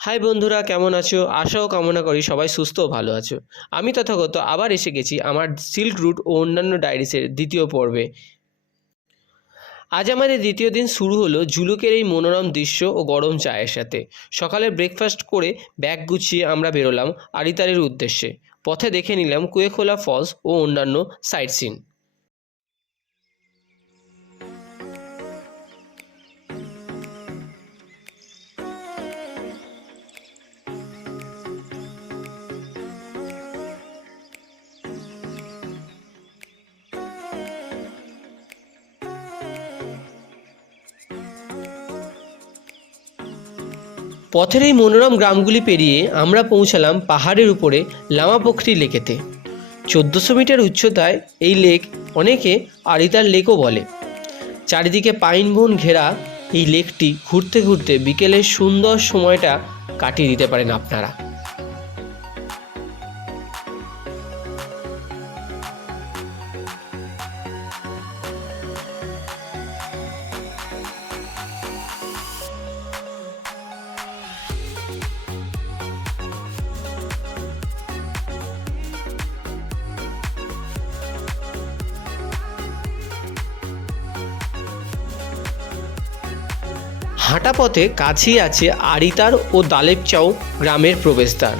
High বন্ধুরা, কেমন আছো? আশা ও কামনা করি সবাই সুস্থ ও ভালো আছো। আমি তথাগত আবার এসে গেছি আমার সিল্ক রুট ও অন্যান্য ডায়েরিসের দ্বিতীয় পর্বে। আজ আমাদের দ্বিতীয় দিন শুরু হলো ঝুলুকের এই মনোরম দৃশ্য ও গরম চায়ের সাথে। সকালে ব্রেকফাস্ট করে ব্যাগ গুছিয়ে আমরা বেরোলাম আরিতারের উদ্দেশ্যে। পথে দেখে নিলাম কুয়েখোলা ফলস ও অন্যান্য সাইট সিন। পথের এই মনোরম গ্রামগুলি পেরিয়ে আমরা পৌঁছালাম পাহাড়ের উপরে লামাপোখরি লেকেতে। 1400 মিটার উচ্চতায় এই লেক অনেকে আরিতার লেকও বলে। চারিদিকে পাইন বন ঘেরা এই লেকটি ঘুরতে ঘুরতে বিকেলের সুন্দর সময়টা কাটিয়ে দিতে পারেন আপনারা। হাঁটা পথে কাছেই আছে আরিতার ও দালেপচাও গ্রামের প্রবেশদ্বার।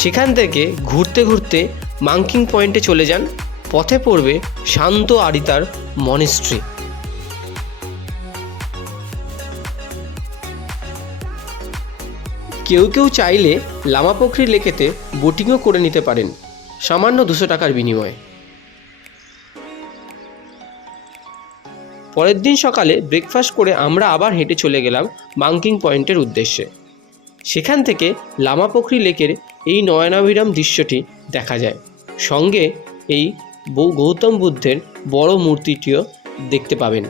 সেখান থেকে ঘুরতে ঘুরতে মাংকিং পয়েন্টে চলে যান। পথে পড়বে শান্ত আরিতার মনেস্ট্রি। কেউ কেউ চাইলে লামাপোখরি লেকেতে বোটিংও করে নিতে পারেন সামান্য 200 টাকার বিনিময়ে। পরের দিন সকালে ব্রেকফাস্ট করে আমরা আবার হেঁটে চলে গেলাম মাংকিং পয়েন্টের উদ্দেশ্যে। সেখান থেকে লামাপোখরি লেকের এই নয়নাভিরাম দৃশ্যটি দেখা যায়। সঙ্গে এই গৌতম বুদ্ধের বড় মূর্তিটিও দেখতে পাবেন।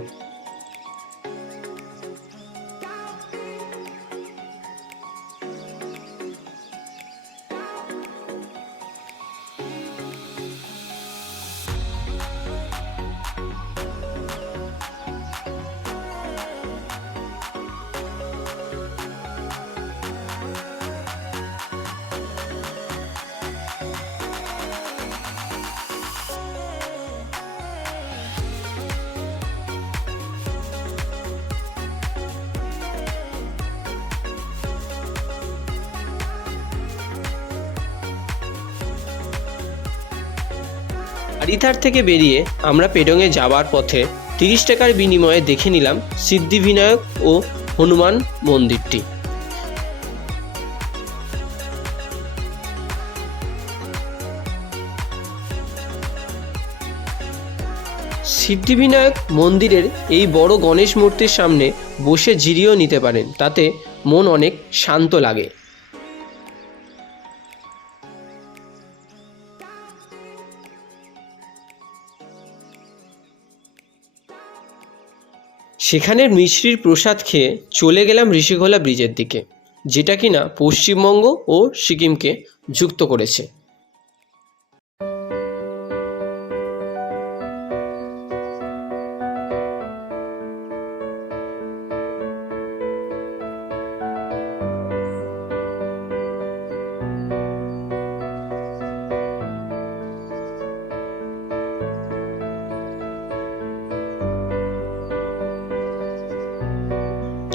আরিতার থেকে বেরিয়ে আমরা পেডংয়ে যাওয়ার পথে 30 টাকার বিনিময়ে দেখে নিলাম সিদ্ধিবিনায়ক ও হনুমান মন্দিরটি। সিদ্ধিবিনায়ক মন্দিরের এই বড় গণেশ মূর্তির সামনে বসে জিরিয়েও নিতে পারেন, তাতে মন অনেক শান্ত লাগে। সেখানের মিশ্রির প্রসাদ খেয়ে চলে গেলাম ঋষিখোলা ব্রিজের দিকে, যেটা কিনা পশ্চিমবঙ্গ ও সিকিমকে যুক্ত করেছে।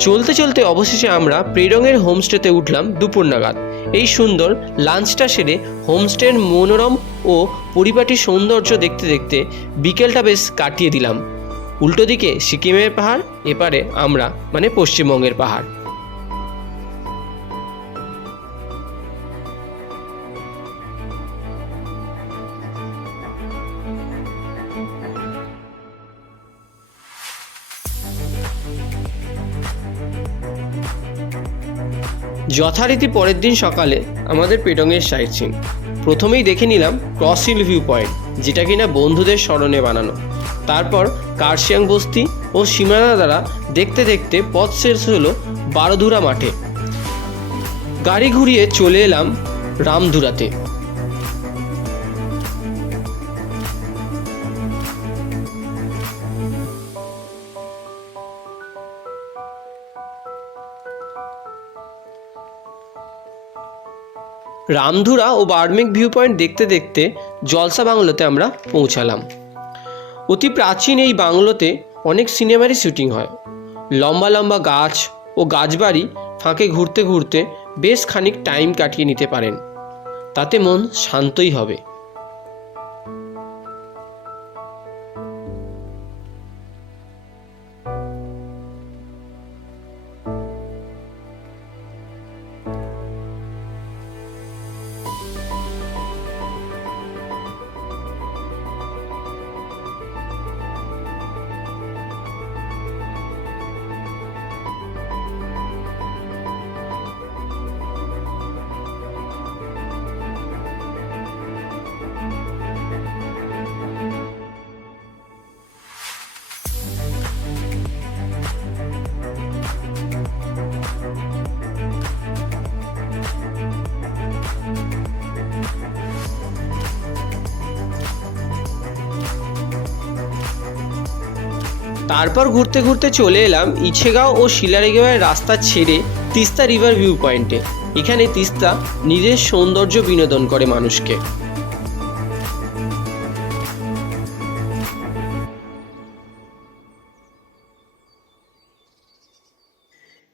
চলতে চলতে অবশেষে আমরা পেডংয়ের হোমস্টেতে উঠলাম দুপুর নাগাদ। এই সুন্দর লাঞ্চটা সেরে হোমস্টের মনোরম ও পরিপাটি সৌন্দর্য দেখতে দেখতে বিকেলটা বেশ কাটিয়ে দিলাম। উল্টো দিকে সিকিমের পাহাড়, এপারে আমরা মানে পশ্চিমবঙ্গের পাহাড়। যথারীতি পরের দিন সকালে আমাদের পেডংয়ের সাইট সিন। প্রথমেই দেখে নিলাম ক্রস হিল ভিউ পয়েন্ট, যেটা কিনা বন্ধুদের স্মরণে বানানো। তারপর কার্শিয়াং বস্তি ও সীমানা দ্বারা দেখতে দেখতে পথ শেষ হলো বারোধুরা মাঠে। গাড়ি ঘুরিয়ে চলে এলাম রামধুরাতে। রামধুরা ও বার্মেক ভিউ পয়েন্ট দেখতে দেখতে জলসা বাংলোতে আমরা পৌঁছালাম। অতি প্রাচীন এই বাংলোতে অনেক সিনেমারই শুটিং হয়। লম্বা লম্বা গাছ ও গাছবাড়ি ফাঁকে ঘুরতে ঘুরতে বেশ খানিক টাইম কাটিয়ে নিতে পারেন, তাতে মন শান্তই হবে। তারপর ঘুরতে ঘুরতে চলে এলাম ইছেগাঁও ও শিলারিগাঁওয়ের রাস্তা ছেড়ে তিস্তা রিভার ভিউ পয়েন্টে। এখানে তিস্তা নিজের সৌন্দর্য বিনোদন করে মানুষকে।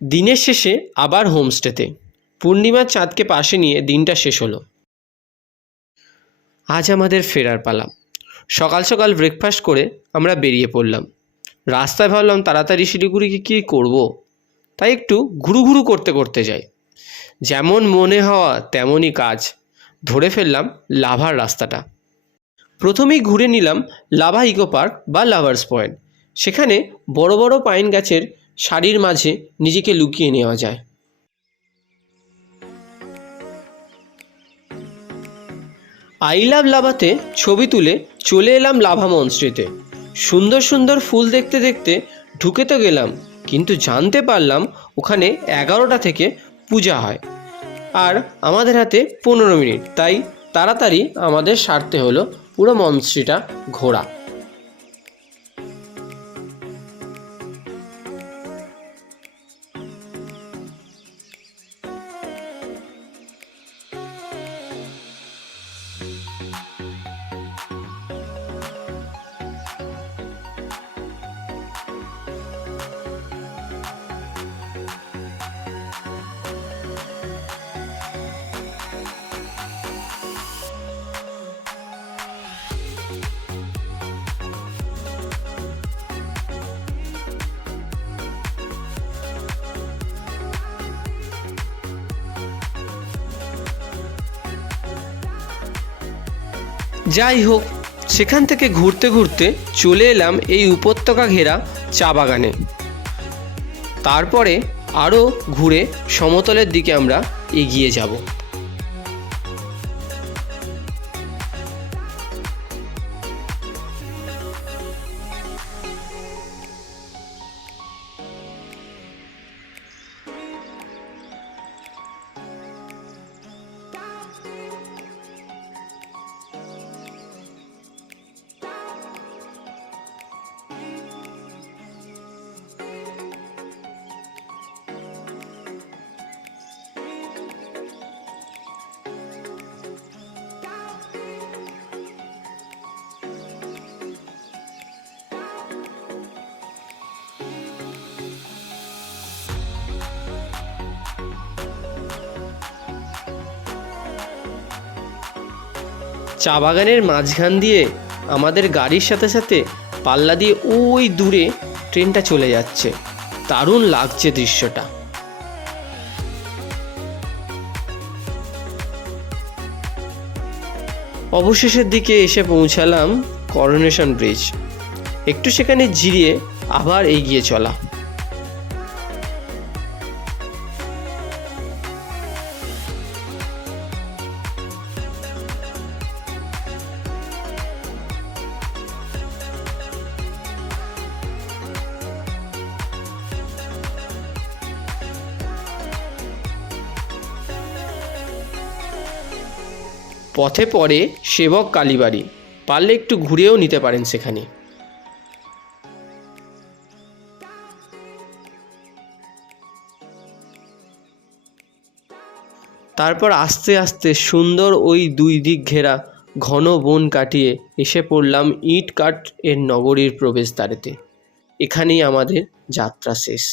দিনের শেষে আবার হোমস্টেতে পূর্ণিমার চাঁদকে পাশে নিয়ে দিনটা শেষ হলো। আজ আমাদের ফেরার পালা। সকাল সকাল ব্রেকফাস্ট করে আমরা বেরিয়ে পড়লাম। রাস্তায় ভাবলাম তাড়াতাড়ি শিলিগুড়িকে কী করব, তাই একটু ঘুরু ঘুরু করতে করতে যাই। যেমন মনে হওয়া তেমনই কাজ, ধরে ফেললাম লাভার রাস্তাটা। প্রথমেই ঘুরে নিলাম লাভা ইকো পার্ক বা লাভার্স পয়েন্ট। সেখানে বড় বড় পাইন গাছের সারির মাঝে নিজেকে লুকিয়ে নেওয়া যায়। আই লাভ লাভাতে ছবি তুলে চলে এলাম লাভা মনস্ট্রিতে। সুন্দর সুন্দর ফুল দেখতে দেখতে ঢুকে তো গেলাম, কিন্তু জানতে পারলাম ওখানে 11টা থেকে পূজা হয় আর আমাদের হাতে 15 মিনিট, তাই তাড়াতাড়ি আমাদের সারতে হলো পুরো মনস্ট্রিটা ঘোরা। যাই হোক, সেখান থেকে ঘুরতে ঘুরতে চলে এলাম এই উপত্যকা ঘেরা চা বাগানে। তারপরে আরও ঘুরে সমতলের দিকে আমরা এগিয়ে যাব। চা বাগানের মাঝখান দিয়ে আমাদের গাড়ির সাথে সাথে পাল্লা দিয়ে ওই দূরে ট্রেনটা চলে যাচ্ছে। দারুণ লাগছে দৃশ্যটা। অবশেষের দিকে এসে পৌঁছালাম করোনেশন ব্রিজ। একটু সেখানে জিরিয়ে আবার এগিয়ে চলা। পথে পড়ে সেবক কালীবাড়ি, পারলে একটু ঘুরেও নিতে পারেন সেখানে। তারপর আস্তে আস্তে সুন্দর ওই দুই দিক ঘেরা ঘন বন কাটিয়ে এসে পড়লাম ইট কাঠ এর নগরীর প্রবেশদ্বারেতে। এখানেই আমাদের যাত্রা শেষ।